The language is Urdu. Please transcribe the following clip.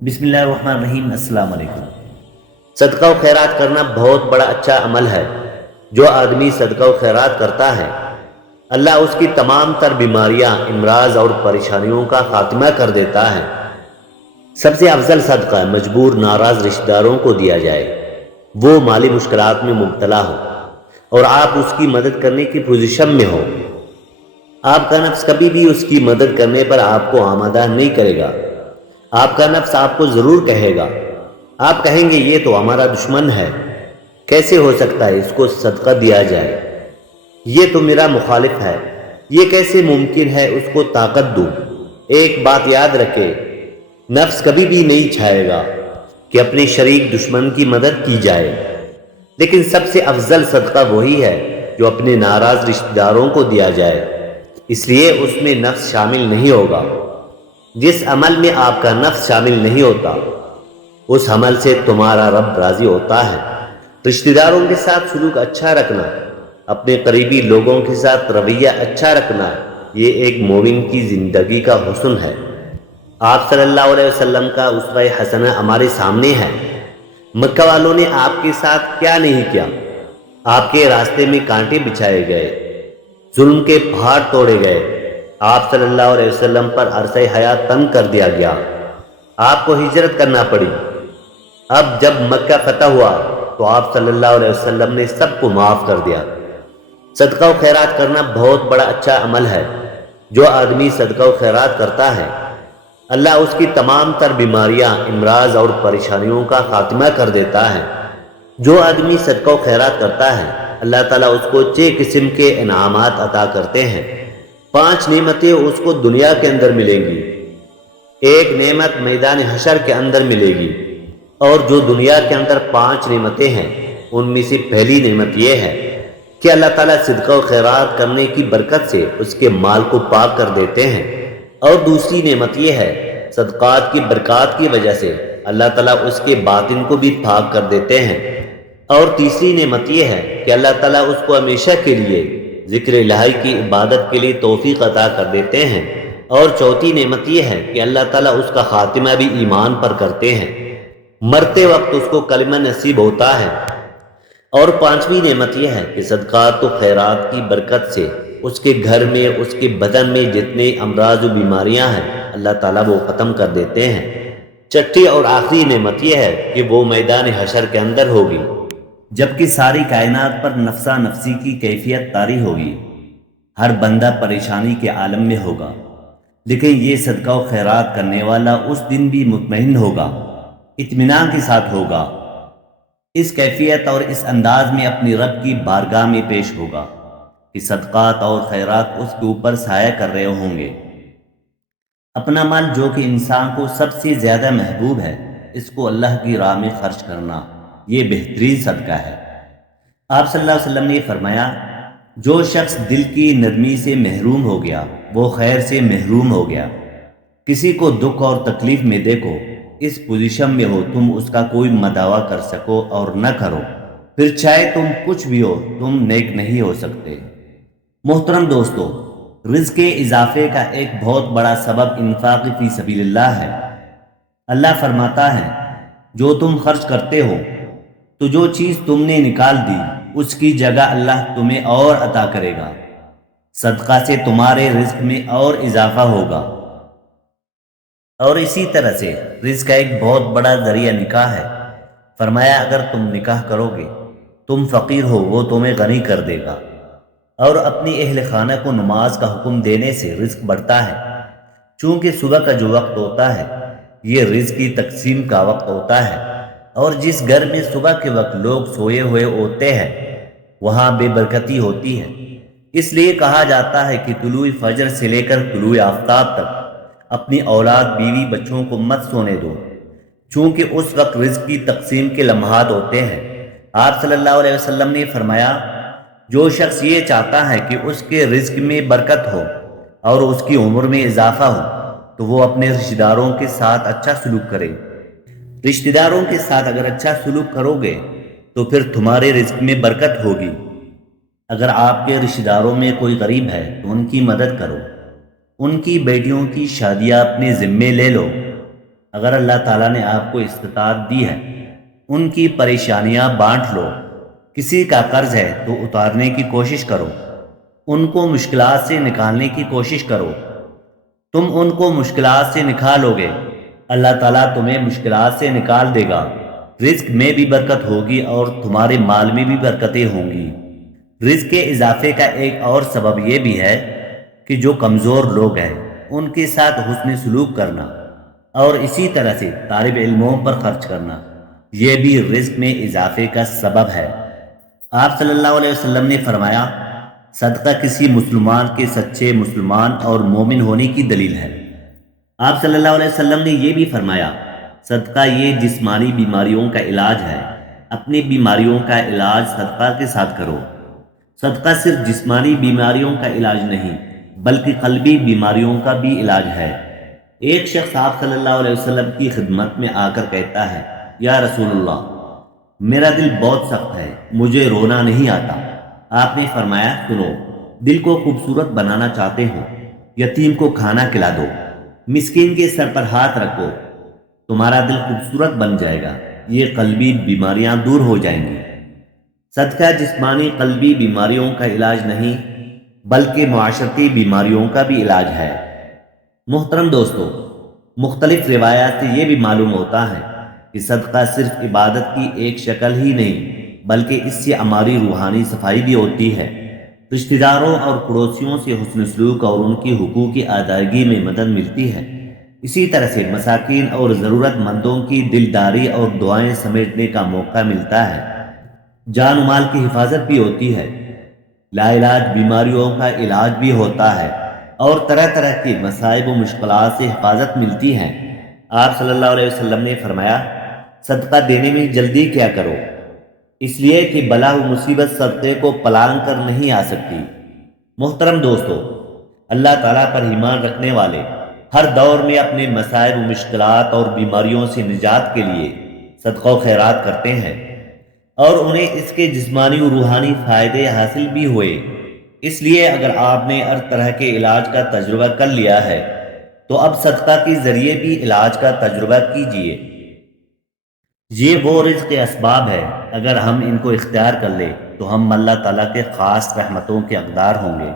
بسم اللہ الرحمن الرحیم۔ السلام علیکم۔ صدقہ و خیرات کرنا بہت بڑا اچھا عمل ہے۔ جو آدمی صدقہ و خیرات کرتا ہے اللہ اس کی تمام تر بیماریاں، امراض اور پریشانیوں کا خاتمہ کر دیتا ہے۔ سب سے افضل صدقہ مجبور ناراض رشتہ داروں کو دیا جائے، وہ مالی مشکلات میں مبتلا ہو اور آپ اس کی مدد کرنے کی پوزیشن میں ہو۔ آپ کا نفس کبھی بھی اس کی مدد کرنے پر آپ کو آمادہ نہیں کرے گا۔ آپ کا نفس آپ کو ضرور کہے گا، آپ کہیں گے یہ تو ہمارا دشمن ہے، کیسے ہو سکتا ہے اس کو صدقہ دیا جائے، یہ تو میرا مخالف ہے، یہ کیسے ممکن ہے اس کو طاقت دوں۔ ایک بات یاد رکھے، نفس کبھی بھی نہیں چاہے گا کہ اپنے شریک دشمن کی مدد کی جائے، لیکن سب سے افضل صدقہ وہی ہے جو اپنے ناراض رشتہ داروں کو دیا جائے، اس لیے اس میں نفس شامل نہیں ہوگا۔ جس عمل میں آپ کا نفس شامل نہیں ہوتا اس عمل سے تمہارا رب راضی ہوتا ہے۔ رشتہ داروں کے ساتھ سلوک اچھا رکھنا، اپنے قریبی لوگوں کے ساتھ رویہ اچھا رکھنا، یہ ایک مومن کی زندگی کا حسن ہے۔ آپ صلی اللہ علیہ وسلم کا اسوہ حسنہ ہمارے سامنے ہے۔ مکہ والوں نے آپ کے ساتھ کیا نہیں کیا، آپ کے راستے میں کانٹے بچھائے گئے، ظلم کے پہاڑ توڑے گئے، آپ صلی اللہ علیہ وسلم پر عرصہ حیات تنگ کر دیا گیا، آپ کو ہجرت کرنا پڑی۔ اب جب مکہ فتح ہوا تو آپ صلی اللہ علیہ وسلم نے سب کو معاف کر دیا۔ صدقہ و خیرات کرنا بہت بڑا اچھا عمل ہے۔ جو آدمی صدقہ و خیرات کرتا ہے اللہ اس کی تمام تر بیماریاں، امراض اور پریشانیوں کا خاتمہ کر دیتا ہے۔ جو آدمی صدقہ و خیرات کرتا ہے اللہ تعالیٰ اس کو 6 قسم کے انعامات عطا کرتے ہیں۔ 5 نعمتیں اس کو دنیا کے اندر ملیں گی، ایک نعمت میدان حشر کے اندر ملے گی، اور جو دنیا کے اندر 5 نعمتیں ہیں ان میں سے پہلی نعمت یہ ہے کہ اللہ تعالیٰ صدقہ و خیرات کرنے کی برکت سے اس کے مال کو پاک کر دیتے ہیں، اور دوسری نعمت یہ ہے صدقات کی برکات کی وجہ سے اللہ تعالیٰ اس کے باطن کو بھی پاک کر دیتے ہیں، اور تیسری نعمت یہ ہے کہ اللہ تعالیٰ اس کو ہمیشہ کے لیے ذکر الہی کی عبادت کے لیے توفیق عطا کر دیتے ہیں، اور چوتھی نعمت یہ ہے کہ اللہ تعالیٰ اس کا خاتمہ بھی ایمان پر کرتے ہیں، مرتے وقت اس کو کلمہ نصیب ہوتا ہے۔ اور 5ویں نعمت یہ ہے کہ صدقات و خیرات کی برکت سے اس کے گھر میں، اس کے بدن میں جتنے امراض و بیماریاں ہیں اللہ تعالیٰ وہ ختم کر دیتے ہیں۔ چھٹی اور آخری نعمت یہ ہے کہ وہ میدان حشر کے اندر ہوگی، جبکہ ساری کائنات پر نفسا نفسی کی کیفیت طاری ہوگی، ہر بندہ پریشانی کے عالم میں ہوگا، لیکن یہ صدقہ و خیرات کرنے والا اس دن بھی مطمئن ہوگا، اطمینان کے ساتھ ہوگا، اس کیفیت اور اس انداز میں اپنی رب کی بارگاہ میں پیش ہوگا کہ صدقات اور خیرات اس کے اوپر سایہ کر رہے ہوں گے۔ اپنا مال جو کہ انسان کو سب سے زیادہ محبوب ہے، اس کو اللہ کی راہ میں خرچ کرنا یہ بہترین صدقہ ہے۔ آپ صلی اللہ علیہ وسلم نے فرمایا، جو شخص دل کی نرمی سے محروم ہو گیا وہ خیر سے محروم ہو گیا۔ کسی کو دکھ اور تکلیف میں دیکھو، اس پوزیشن میں ہو تم اس کا کوئی مداوع کر سکو اور نہ کرو، پھر چاہے تم کچھ بھی ہو تم نیک نہیں ہو سکتے۔ محترم دوستو، رزق کے اضافے کا ایک بہت بڑا سبب انفاق فی سبیل اللہ ہے۔ اللہ فرماتا ہے، جو تم خرچ کرتے ہو تو جو چیز تم نے نکال دی اس کی جگہ اللہ تمہیں اور عطا کرے گا، صدقہ سے تمہارے رزق میں اور اضافہ ہوگا۔ اور اسی طرح سے رزق کا ایک بہت بڑا ذریعہ نکاح ہے۔ فرمایا اگر تم نکاح کرو گے، تم فقیر ہو وہ تمہیں غنی کر دے گا، اور اپنی اہل خانہ کو نماز کا حکم دینے سے رزق بڑھتا ہے۔ چونکہ صبح کا جو وقت ہوتا ہے یہ رزق کی تقسیم کا وقت ہوتا ہے، اور جس گھر میں صبح کے وقت لوگ سوئے ہوئے ہوتے ہیں وہاں بے برکتی ہوتی ہے۔ اس لیے کہا جاتا ہے کہ طلوع فجر سے لے کر طلوع آفتاب تک اپنی اولاد بیوی بچوں کو مت سونے دو، چونکہ اس وقت رزق کی تقسیم کے لمحات ہوتے ہیں۔ آپ صلی اللہ علیہ وسلم نے فرمایا، جو شخص یہ چاہتا ہے کہ اس کے رزق میں برکت ہو اور اس کی عمر میں اضافہ ہو تو وہ اپنے رشتہ داروں کے ساتھ اچھا سلوک کرے۔ رشتہ داروں کے ساتھ اگر اچھا سلوک کرو گے تو پھر تمہارے رزق میں برکت ہوگی۔ اگر آپ کے رشتہ داروں میں کوئی غریب ہے تو ان کی مدد کرو، ان کی بیٹیوں کی شادیاں اپنے ذمے لے لو، اگر اللہ تعالیٰ نے آپ کو استطاعت دی ہے، ان کی پریشانیاں بانٹ لو۔ کسی کا قرض ہے تو اتارنے کی کوشش کرو، ان کو مشکلات سے نکالنے کی کوشش کرو۔ تم ان کو مشکلات سے نکالو گے، اللہ تعالیٰ تمہیں مشکلات سے نکال دے گا۔ رزق میں بھی برکت ہوگی اور تمہارے مال میں بھی برکتیں ہوں گی۔ رزق کے اضافے کا ایک اور سبب یہ بھی ہے کہ جو کمزور لوگ ہیں ان کے ساتھ حسن سلوک کرنا، اور اسی طرح سے طالب علموں پر خرچ کرنا، یہ بھی رزق میں اضافے کا سبب ہے۔ آپ صلی اللہ علیہ وسلم نے فرمایا، صدقہ کسی مسلمان کے سچے مسلمان اور مومن ہونے کی دلیل ہے۔ آپ صلی اللہ علیہ وسلم نے یہ بھی فرمایا، صدقہ یہ جسمانی بیماریوں کا علاج ہے، اپنی بیماریوں کا علاج صدقہ کے ساتھ کرو۔ صدقہ صرف جسمانی بیماریوں کا علاج نہیں بلکہ قلبی بیماریوں کا بھی علاج ہے۔ ایک شخص آپ صلی اللہ علیہ وسلم کی خدمت میں آ کر کہتا ہے، یا رسول اللہ، میرا دل بہت سخت ہے، مجھے رونا نہیں آتا۔ آپ نے فرمایا، سنو، دل کو خوبصورت بنانا چاہتے ہو، یتیم کو کھانا کھلا دو، مسکین کے سر پر ہاتھ رکھو، تمہارا دل خوبصورت بن جائے گا، یہ قلبی بیماریاں دور ہو جائیں گی۔ صدقہ جسمانی قلبی بیماریوں کا علاج نہیں بلکہ معاشرتی بیماریوں کا بھی علاج ہے۔ محترم دوستو، مختلف روایات سے یہ بھی معلوم ہوتا ہے کہ صدقہ صرف عبادت کی ایک شکل ہی نہیں بلکہ اس سے ہماری روحانی صفائی بھی ہوتی ہے۔ رشتہ داروں اور پڑوسیوں سے حسن سلوک اور ان کی حقوق کی ادائیگی میں مدد ملتی ہے۔ اسی طرح سے مساکین اور ضرورت مندوں کی دلداری اور دعائیں سمیٹنے کا موقع ملتا ہے۔ جان و مال کی حفاظت بھی ہوتی ہے، لا علاج بیماریوں کا علاج بھی ہوتا ہے، اور طرح طرح کی مصائب و مشکلات سے حفاظت ملتی ہے۔ آپ صلی اللہ علیہ وسلم نے فرمایا، صدقہ دینے میں جلدی کیا کرو، اس لیے کہ بلا و مصیبت صدقے کو پلانگ کر نہیں آ سکتی۔ محترم دوستو، اللہ تعالیٰ پر ایمان رکھنے والے ہر دور میں اپنے مصائب و مشکلات اور بیماریوں سے نجات کے لیے صدقہ و خیرات کرتے ہیں، اور انہیں اس کے جسمانی و روحانی فائدے حاصل بھی ہوئے۔ اس لیے اگر آپ نے ہر طرح کے علاج کا تجربہ کر لیا ہے تو اب صدقہ کے ذریعے بھی علاج کا تجربہ کیجیے۔ یہ وہ رزق کے اسباب ہے، اگر ہم ان کو اختیار کر لیں تو ہم اللہ تعالیٰ کے خاص رحمتوں کے حقدار ہوں گے۔